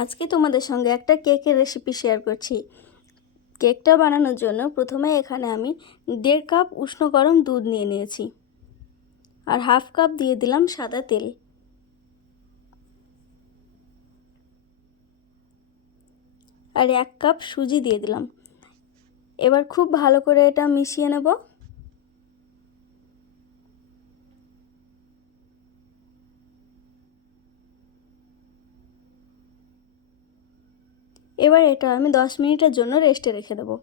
আজকে তোমাদের সঙ্গে একটা কেকের রেসিপি শেয়ার করছি। কেকটা বানানোর জন্য প্রথমে এখানে আমি দেড় কাপ উষ্ণ গরম দুধ নিয়ে নিয়েছি আর হাফ কাপ দিয়ে দিলাম সাদা তেল। আর এক কাপ সুজি দিয়ে দিলাম। এবার খুব ভালো করে এটা মিশিয়ে নেব। এবার এটা আমি দশ মিনিটের জন্য রেস্টে রেখে দেবো।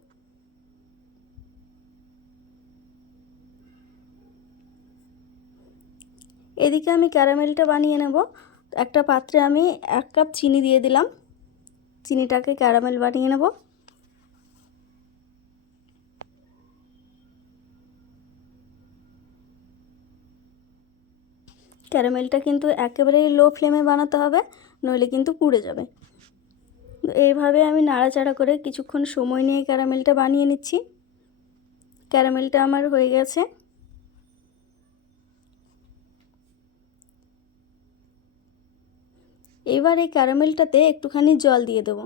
এদিকে আমি ক্যারামেলটা বানিয়ে নেব। একটা পাত্রে আমি এক কাপ চিনি দিয়ে দিলাম। চিনিটাকে ক্যারামেল বানিয়ে নেব। ক্যারামেলটা কিন্তু একেবারেই লো ফ্লেমে বানাতে হবে, নইলে কিন্তু পুড়ে যাবে। এইভাবে আমি নাড়াচাড়া করে কিছুক্ষণ সময় নিয়ে ক্যারামেলটা বানিয়ে নিচ্ছি। ক্যারামেলটা আমার হয়ে গেছে। এবার এই ক্যারামেলটাতে একটুখানি জল দিয়ে দেবো।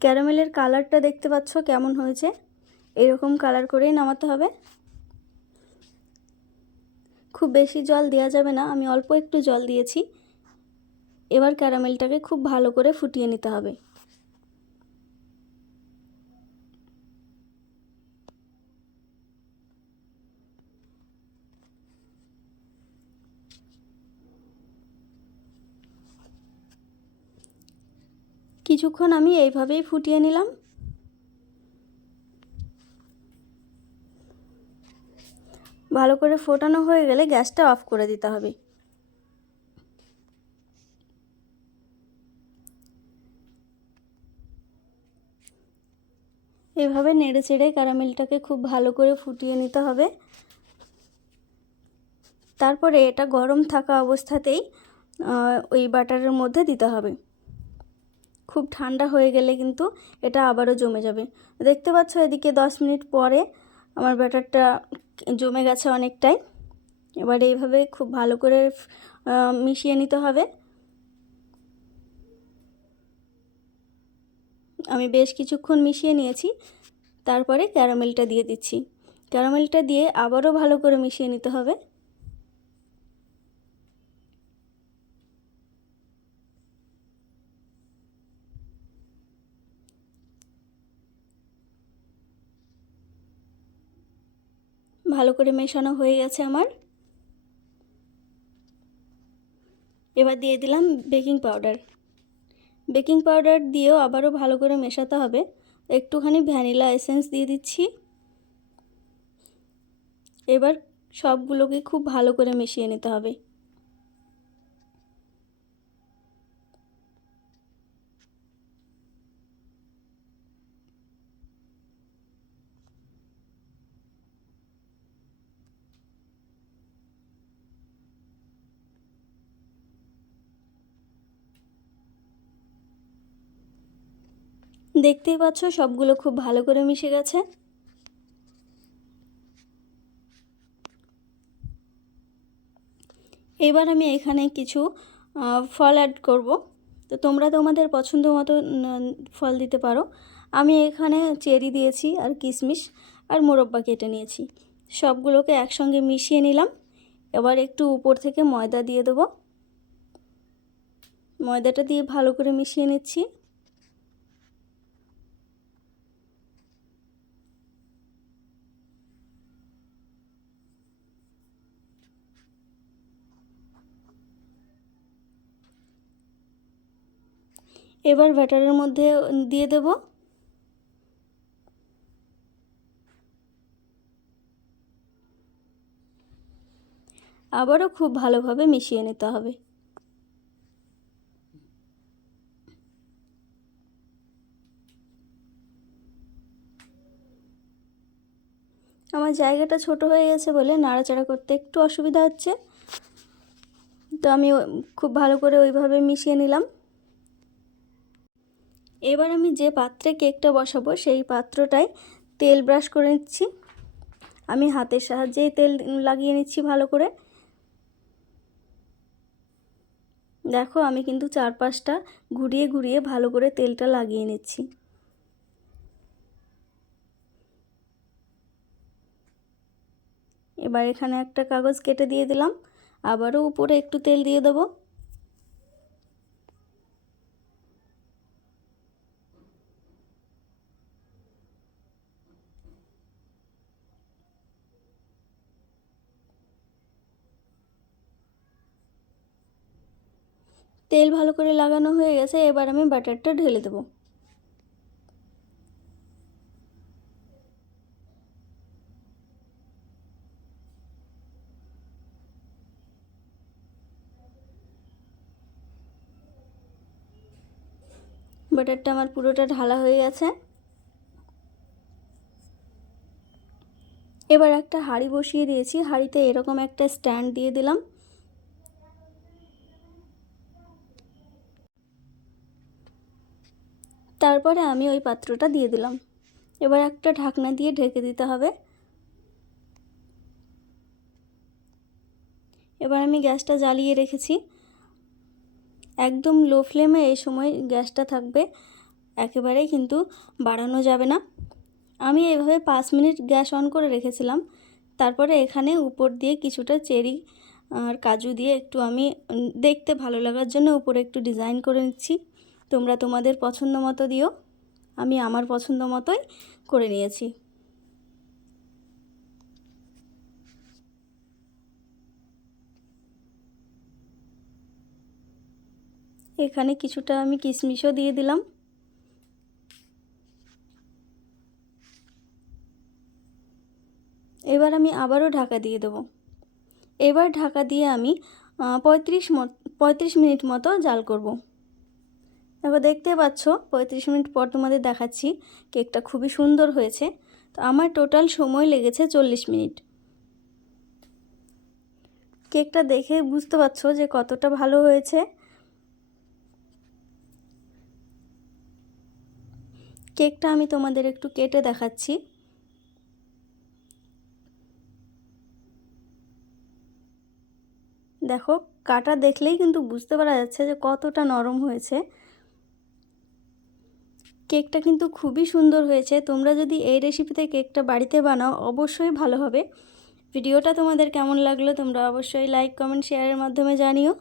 ক্যারামেলের কালারটা দেখতে পাচ্ছ কেমন হয়েছে? এরকম কালার করেই নামাতে হবে। খুব বেশি জল দেওয়া যাবে না, আমি অল্প একটু জল দিয়েছি। এবার ক্যারামেলটাকে খুব ভালো করে ফুটিয়ে নিতে হবে। কিছুক্ষণ আমি এইভাবেই ফুটিয়ে নিলাম। ভালো করে ফোটানো হয়ে গেলে গ্যাসটা অফ করে দিতে হবে। এভাবে নেড়ে চেড়ে ক্যারামেলটাকে খুব ভালো করে ফুটিয়ে নিতে হবে। তারপরে এটা গরম থাকা অবস্থাতেই ওই বাটারের মধ্যে দিতে হবে। খুব ঠান্ডা হয়ে গেলে কিন্তু এটা আবারও জমে যাবে। দেখতে পাচ্ছ এদিকে দশ মিনিট পরে আমার ব্যাটারটা জমে গেছে অনেকটাই। এবার এইভাবে খুব ভালো করে মিশিয়ে নিতে হবে। আমি বেশ কিছুক্ষণ মিশিয়ে নিয়েছি। তারপরে ক্যারামেলটা দিয়ে দিচ্ছি। ক্যারামেলটা দিয়ে আবারও ভালো করে মিশিয়ে নিতে হবে। ভালো করে মেশানো হয়ে গেছে আমার। এবার দিয়ে দিলাম বেকিং পাউডার। বেকিং পাউডার দিয়েও আবারও ভালো করে মেশাতে হবে। একটুখানি ভ্যানিলা এসেন্স দিয়ে দিচ্ছি। এবার সবগুলোকে খুব ভালো করে মিশিয়ে নিতে হবে। দেখতেই পাচ্ছ সবগুলো খুব ভালো করে মিশে গেছে। এবার আমি এখানে কিছু ফল অ্যাড করব। তো তোমরা তোমাদের পছন্দ মতো ফল দিতে পারো। আমি এখানে চেরি দিয়েছি আর কিশমিশ আর মোরব্বা কেটে নিয়েছি। সবগুলোকে একসঙ্গে মিশিয়ে নিলাম। এবার একটু উপর থেকে ময়দা দিয়ে দেবো। ময়দাটা দিয়ে ভালো করে মিশিয়ে নিচ্ছি। এবার ব্যাটারের মধ্যে দিয়ে দেব। আবারও খুব ভালোভাবে মিশিয়ে নিতে হবে। আমার জায়গাটা ছোট হয়ে গেছে বলে নাড়াচাড়া করতে একটু অসুবিধা হচ্ছে। তো আমি খুব ভালো করে ওইভাবে মিশিয়ে নিলাম। এবার আমি যে পাত্রে কেকটা বসাবো সেই পাত্রটায় তেল ব্রাশ করে নিচ্ছি। আমি হাতের সাহায্যেই তেল লাগিয়ে নিচ্ছি ভালো করে। দেখো আমি কিন্তু চারপাশটা ঘুরিয়ে ঘুরিয়ে ভালো করে তেলটা লাগিয়ে নিচ্ছি। এবার এখানে একটা কাগজ কেটে দিয়ে দিলাম। আবারও উপরে একটু তেল দিয়ে দেবো। তেল ভালো করে লাগানো হয়ে গেছে, এবার আমি বাটারটা ঢেলে দেবো। বাটারটা আমার পুরোটা ঢালা হয়ে গেছে। এবার একটা হাঁড়ি বসিয়ে দিয়েছি, হাঁড়িতে এরকম একটা স্ট্যান্ড দিয়ে দিলাম। তারপরে আমি ওই পাত্রটা দিয়ে দিলাম। এবার একটা ঢাকনা দিয়ে ঢেকে দিতে হবে। এবার আমি গ্যাসটা জ্বালিয়ে রেখেছি। একদম লো ফ্লেমে এই সময় গ্যাসটা থাকবে। একেবারেই কিন্তু বাড়ানো যাবে না। আমি এইভাবে পাঁচ মিনিট গ্যাস অন করে রেখেছিলাম। তারপরে এখানে উপর দিয়ে কিছুটা চেরি আর কাজু দিয়ে একটু আমি দেখতে ভালো লাগার জন্য উপরে একটু ডিজাইন করে নিচ্ছি। তোমরা তোমাদের পছন্দ মতো দিও। আমি আমার পছন্দ মতোই করে নিয়েছি। এখানে কিছুটা আমি কিশমিশও দিয়ে দিলাম। এবার আমি আবারও ঢাকা দিয়ে দেবো। এবার ঢাকা দিয়ে আমি পঁয়ত্রিশ পঁয়ত্রিশ মিনিট মতো জাল করব। দেখো দেখতে পাচ্ছ, পঁয়ত্রিশ মিনিট পর তোমাদের দেখাচ্ছি, কেকটা খুবই সুন্দর হয়েছে। তো আমার টোটাল সময় লেগেছে চল্লিশ মিনিট। কেকটা দেখে বুঝতে পারছ যে কতটা ভালো হয়েছে। কেকটা আমি তোমাদের একটু কেটে দেখাচ্ছি। দেখো, কাটা দেখলেই কিন্তু বুঝতে পারা যাচ্ছে যে কতটা নরম হয়েছে। কেকটা কিন্তু খুবই সুন্দর হয়েছে। তোমরা যদি এই রেসিপিতে কেকটা বাড়িতে বানাও, অবশ্যই ভালো হবে। ভিডিওটা তোমাদের কেমন লাগল তোমরা অবশ্যই লাইক কমেন্ট শেয়ারের মাধ্যমে জানিও।